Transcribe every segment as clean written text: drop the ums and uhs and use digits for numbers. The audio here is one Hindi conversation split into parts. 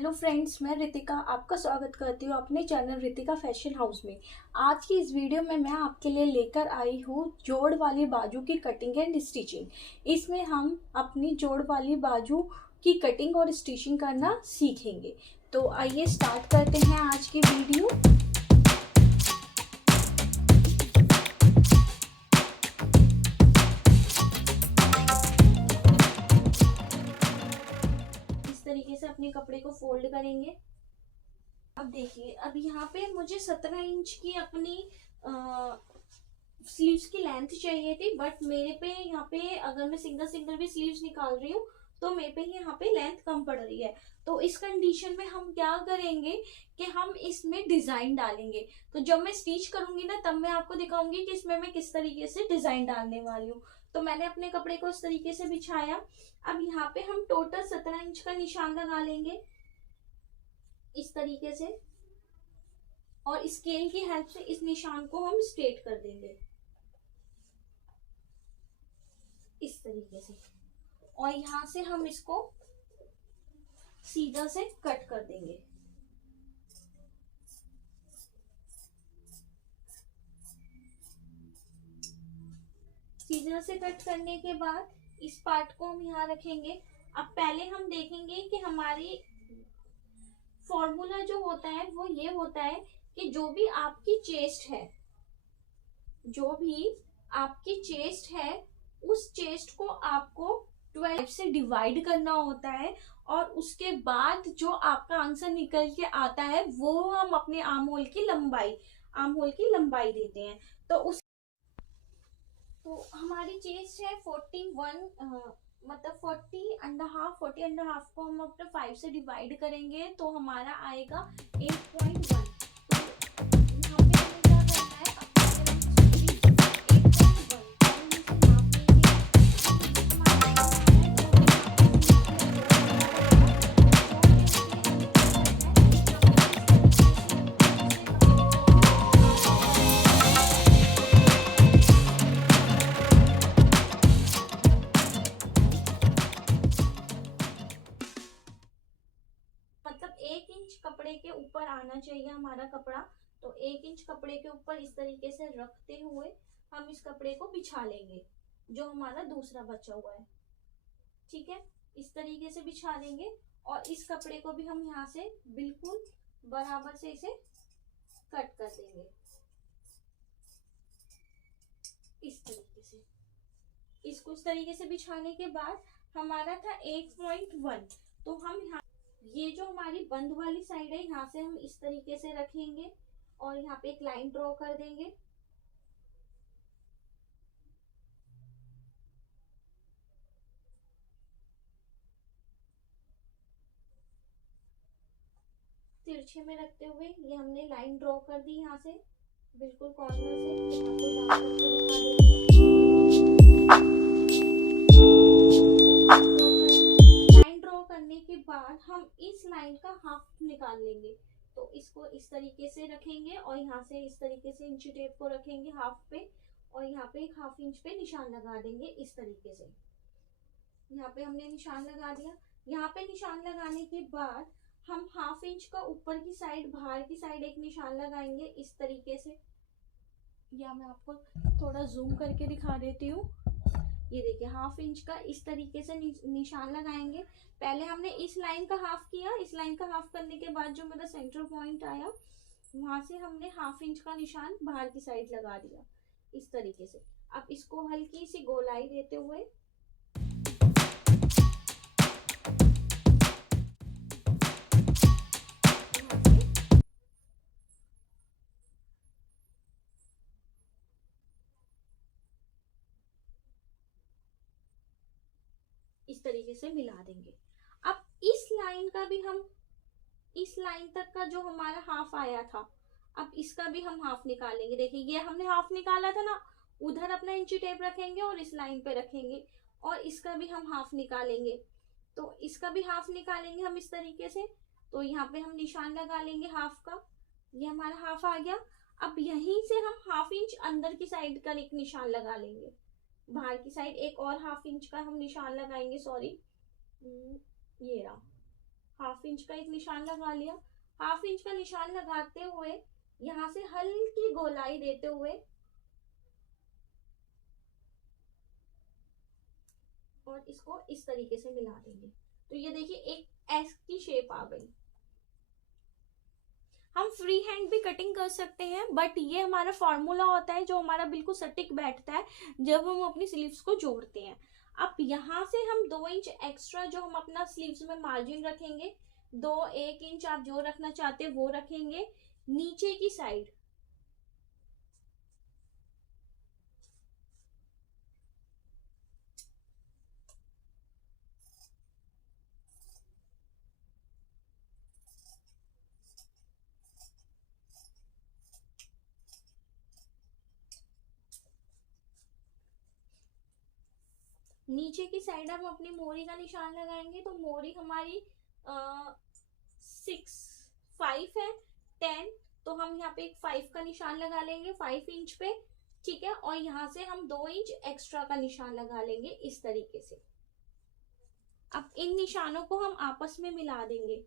हेलो फ्रेंड्स, मैं रितिका आपका स्वागत करती हूँ अपने चैनल रितिका फैशन हाउस में। आज की इस वीडियो में मैं आपके लिए लेकर आई हूँ जोड़ वाली बाजू की कटिंग एंड स्टिचिंग। इसमें हम अपनी जोड़ वाली बाजू की कटिंग और स्टिचिंग करना सीखेंगे। तो आइए स्टार्ट करते हैं आज की वीडियो। तरीके से अपने कपड़े को फोल्ड करेंगे। अब देखिए, अब यहाँ पे मुझे 17 इंच की अपनी स्लीव्स की लेंथ चाहिए थी, बट मेरे पे यहाँ पे अगर मैं सिंगल सिंगल भी स्लीव्स निकाल रही हूँ तो मेरे पे यहाँ पे लेंथ कम पड़ रही है। तो इस कंडीशन में हम क्या करेंगे कि हम इसमें डिजाइन डालेंगे। तो जब मैं स्टिच करूंगी ना, तब मैं आपको दिखाऊंगी कि इसमें मैं किस तरीके से डिजाइन डालने वाली हूँ। तो मैंने अपने कपड़े को इस तरीके से बिछाया। अब यहाँ पे हम टोटल 17 इंच का निशान लगा लेंगे इस तरीके से, और स्केल की हेल्प से इस निशान को हम स्ट्रेट कर देंगे इस तरीके से, और यहाँ से हम इसको सीधा से कट कर देंगे। सीधा से कट करने के बाद इस पार्ट को हम यहाँ रखेंगे। अब पहले हम देखेंगे कि हमारी फॉर्मूला जो होता है वो ये होता है कि जो भी आपकी चेस्ट है, जो भी आपकी चेस्ट है, उस चेस्ट को आपको 12 से डिवाइड करना होता है, और उसके बाद जो आपका आंसर निकल के आता है वो हम अपने आर्म होल की लंबाई देते हैं। तो हमारी चेस्ट है 41, मतलब 40 एंड हाफ को हम अपने 5 से डिवाइड करेंगे तो हमारा आएगा 8.1। मतलब 1 इंच कपड़े के ऊपर आना चाहिए हमारा कपड़ा। तो 1 इंच कपड़े के ऊपर इस तरीके से रखते हुए हम इस कपड़े को बिछा लेंगे जो हमारा दूसरा बचा हुआ है। ठीक है, इस तरीके से बिछा देंगे, और इस कपड़े को भी हम यहाँ से बिल्कुल बराबर से इसे कट कर देंगे इस तरीके से। इसको इस तरीके से बिछाने के बाद हमारा था 8.1। तो हम यहाँ, ये जो हमारी बंद वाली साइड है, यहाँ से हम इस तरीके से रखेंगे और यहाँ पे एक लाइन ड्रॉ कर देंगे। तिरछे में रखते हुए ये हमने लाइन ड्रॉ कर दी यहाँ से बिल्कुल कॉर्नर से। यहाँ को डाउन करके दिखा देंगे। लाइन ड्रॉ करने के बाद हम इस लाइन का हाफ निकाल लेंगे। तो इसको इस तरीके से रखेंगे और यहाँ से इस तरीके से इंची टेप को रखेंगे हाफ पे, और यहाँ पे एक हाफ इंच पे निशान लगा देंगे इस तरीके से। यहाँ पे हमने निशान लगा दिया। यहाँ पे निशान लगाने के बाद हम हाफ इंच का ऊपर की साइड, बाहर की साइड एक निशान लगाएंगे इस तरीके से। या मैं आपको थोड़ा जूम करके दिखा देती हूँ। ये देखिए, हाफ इंच का इस तरीके से निशान लगाएंगे। पहले हमने इस लाइन का हाफ किया। इस लाइन का हाफ करने के बाद जो मेरा सेंटर पॉइंट आया, वहां से हमने हाफ इंच का निशान बाहर की साइड लगा दिया इस तरीके से। अब इसको हल्की सी गोलाई देते हुए इस तरीके से मिला देंगे। अब इस लाइन का भी हम, इस लाइन तक का जो हमारा हाफ आया था, अब इसका भी हम हाफ निकालेंगे। देखिए, ये हमने हाफ निकाला था ना, उधर अपना इंची टेप रखेंगे और इस लाइन पे रखेंगे, और इसका भी हम हाफ निकालेंगे। तो इसका भी हाफ निकालेंगे हम इस तरीके से। तो यहाँ पे हम निशान लगा लेंगे हाफ का। ये हमारा हाफ आ गया। अब यहीं से हम हाफ इंच अंदर की साइड का एक निशान लगा लेंगे, बाहर की साइड एक और हाफ इंच का हम निशान लगाएंगे। सॉरी, ये रहा हाफ इंच का एक निशान लगा लिया। हाफ इंच का निशान लगाते हुए यहाँ से हल्की गोलाई देते हुए और इसको इस तरीके से मिला देंगे। तो ये देखिए एक एस की शेप आ गई। हम फ्री हैंड भी कटिंग कर सकते हैं, बट ये हमारा फॉर्मूला होता है जो हमारा बिल्कुल सटीक बैठता है जब हम अपनी स्लीव्स को जोड़ते हैं। अब यहाँ से हम 2 इंच एक्स्ट्रा जो हम अपना स्लीव्स में मार्जिन रखेंगे, 1 इंच आप जो रखना चाहते हैं वो रखेंगे नीचे की साइड। नीचे की साइड हम अपनी मोरी का निशान लगाएंगे। तो मोरी हमारी 6 5 है 10, तो हम यहाँ पे एक 5 का निशान लगा लेंगे 5 इंच पे, ठीक है। और यहाँ से हम 2 इंच एक्स्ट्रा का निशान लगा लेंगे इस तरीके से। अब इन निशानों को हम आपस में मिला देंगे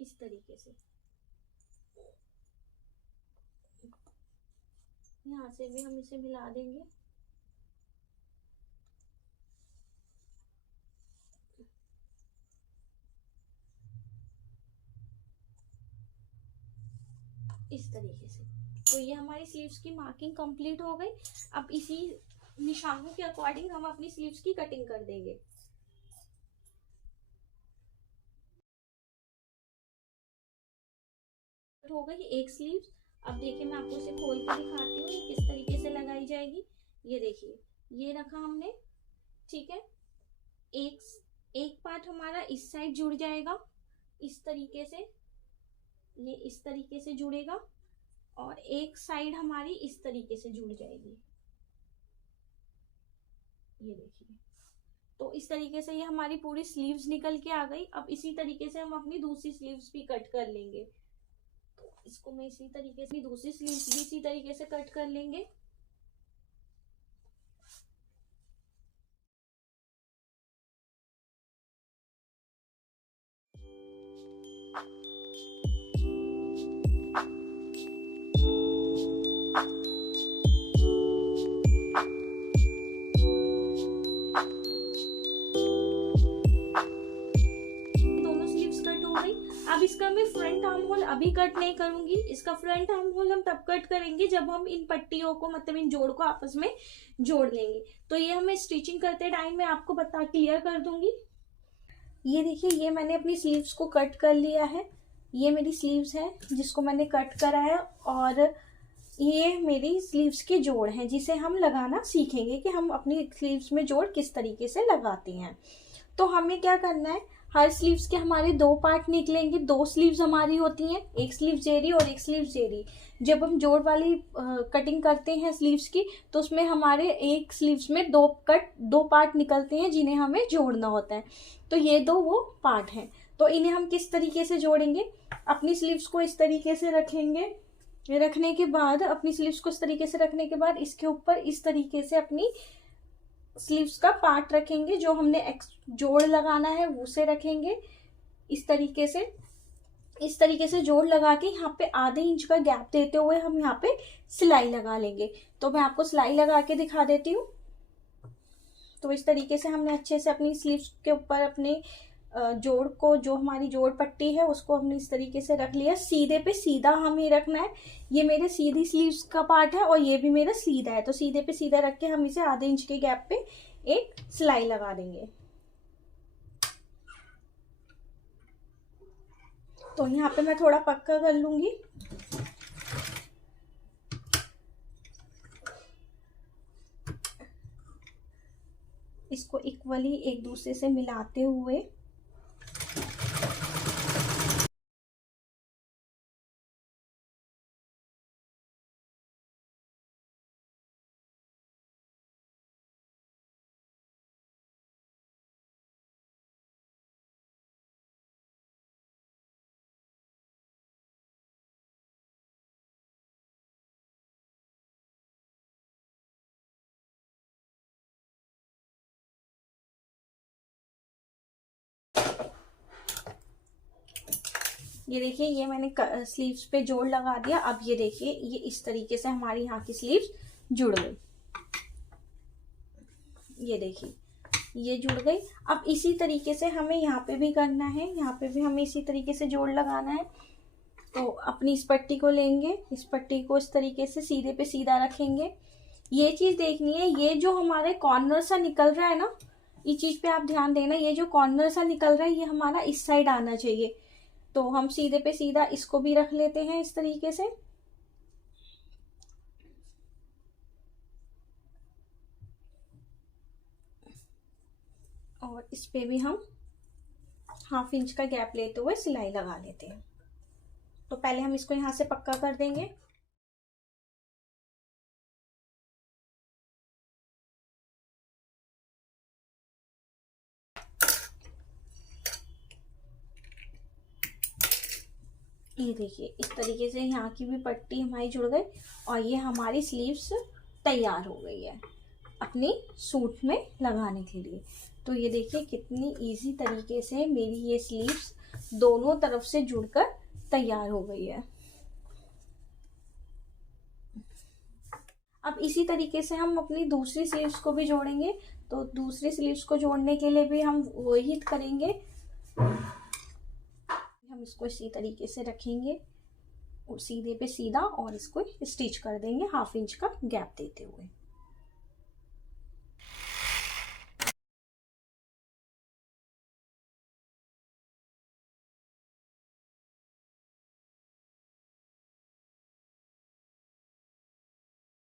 इस तरीके से। यहाँ से भी हम इसे मिला देंगे। इस तरीके से। तो ये हमारी स्लीव्स की मार्किंग कंप्लीट हो गई। अब इसी निशानों के अकॉर्डिंग हम अपनी स्लीव्स की कटिंग कर देंगे। हो गई एक स्लीव। अब देखिए मैं आपको इसे खोल के दिखाती हूँ ये किस तरीके से लगाई जाएगी। ये देखिए ये रखा हमने, ठीक है। एक पार्ट हमारा इस साइड जुड़ जाएगा इस तरीके से, ये इस तरीके से जुड़ेगा और एक साइड हमारी इस तरीके से जुड़ जाएगी। ये देखिए, तो इस तरीके से ये हमारी पूरी स्लीव्स निकल के आ गई। अब इसी तरीके से हम अपनी दूसरी स्लीव्स भी कट कर लेंगे। तो इसको मैं इसी तरीके से दूसरी स्लीव्स भी इसी तरीके से कट कर लेंगे। अब इसका मैं फ्रंट आर्म होल अभी कट नहीं करूंगी। इसका फ्रंट आर्म होल हम तब कट करेंगे जब हम इन पट्टियों को, मतलब इन जोड़ को आपस में जोड़ लेंगे। तो ये हमें स्टिचिंग करते टाइम मैं आपको बता क्लियर कर दूंगी। ये देखिए ये मैंने अपनी स्लीव्स को कट कर लिया है। ये मेरी स्लीव्स है जिसको मैंने कट करा है और ये मेरी स्लीव्स के जोड़ हैं जिसे हम लगाना सीखेंगे कि हम अपनी स्लीव्स में जोड़ किस तरीके से लगाते हैं। तो हमें क्या करना है, हर स्लीव्स के हमारे 2 पार्ट निकलेंगे। 2 स्लीव्स हमारी होती हैं, एक स्लीव जेरी और एक स्लीव जेरी। जब हम जोड़ वाली कटिंग करते हैं स्लीव्स की तो उसमें हमारे एक स्लीव्स में 2 पार्ट निकलते हैं जिन्हें हमें जोड़ना होता है। तो ये 2 वो पार्ट हैं। तो इन्हें हम किस तरीके से जोड़ेंगे, अपनी स्लीव्स को इस तरीके से रखेंगे। रखने के बाद अपनी स्लीव्स को इस तरीके से रखने के बाद इसके ऊपर इस तरीके से अपनी स्लीव्स का पार्ट रखेंगे। जो हमने जोड़ लगाना है उसे रखेंगे इस तरीके से जोड़ लगा के यहाँ पे आधे इंच का गैप देते हुए हम यहाँ पे सिलाई लगा लेंगे। तो मैं आपको सिलाई लगा के दिखा देती हूँ। तो इस तरीके से हमने अच्छे से अपनी स्लीव्स के ऊपर अपने जोड़ को, जो हमारी जोड़ पट्टी है उसको हमने इस तरीके से रख लिया। सीधे पे सीधा हमें रखना है। ये मेरे सीधी स्लीव्स का पार्ट है और ये भी मेरा सीधा है। तो सीधे पे सीधा रख के हम इसे आधे इंच के गैप पे एक सिलाई लगा देंगे। तो यहाँ पे मैं थोड़ा पक्का कर लूंगी। इसको इक्वली एक दूसरे से मिलाते हुए ये देखिए, ये मैंने स्लीव्स पे जोड़ लगा दिया। अब ये देखिए, ये इस तरीके से हमारी यहाँ की स्लीव्स जुड़ गई। ये देखिए, ये जुड़ गई। अब इसी तरीके से हमें यहाँ पे भी करना है, यहाँ पे भी हमें इसी तरीके से जोड़ लगाना है। तो अपनी इस पट्टी को लेंगे, इस पट्टी को इस तरीके से सीधे पे सीधा रखेंगे। ये चीज देखनी है, ये जो हमारे कॉर्नर सा निकल रहा है ना, ये चीज पे आप ध्यान देना, ये जो कॉर्नर सा निकल रहा है ये हमारा इस साइड आना चाहिए। तो हम सीधे पे सीधा इसको भी रख लेते हैं इस तरीके से। और इस पे भी हम 1/2 इंच का गैप लेते हुए सिलाई लगा लेते हैं। तो पहले हम इसको यहाँ से पक्का कर देंगे। ये देखिए, इस तरीके से यहाँ की भी पट्टी हमारी जुड़ गई और ये हमारी स्लीव्स तैयार हो गई है अपनी सूट में लगाने के लिए। तो ये देखिए कितनी इजी तरीके से मेरी ये स्लीव्स दोनों तरफ से जुड़कर तैयार हो गई है। अब इसी तरीके से हम अपनी दूसरी स्लीव्स को भी जोड़ेंगे। तो दूसरी स्लीव्स को जोड़ने के लिए भी हम वही करेंगे। हम इसको इसी तरीके से रखेंगे और सीधे पे सीधा, और इसको स्टिच कर देंगे 1/2 इंच का गैप देते हुए।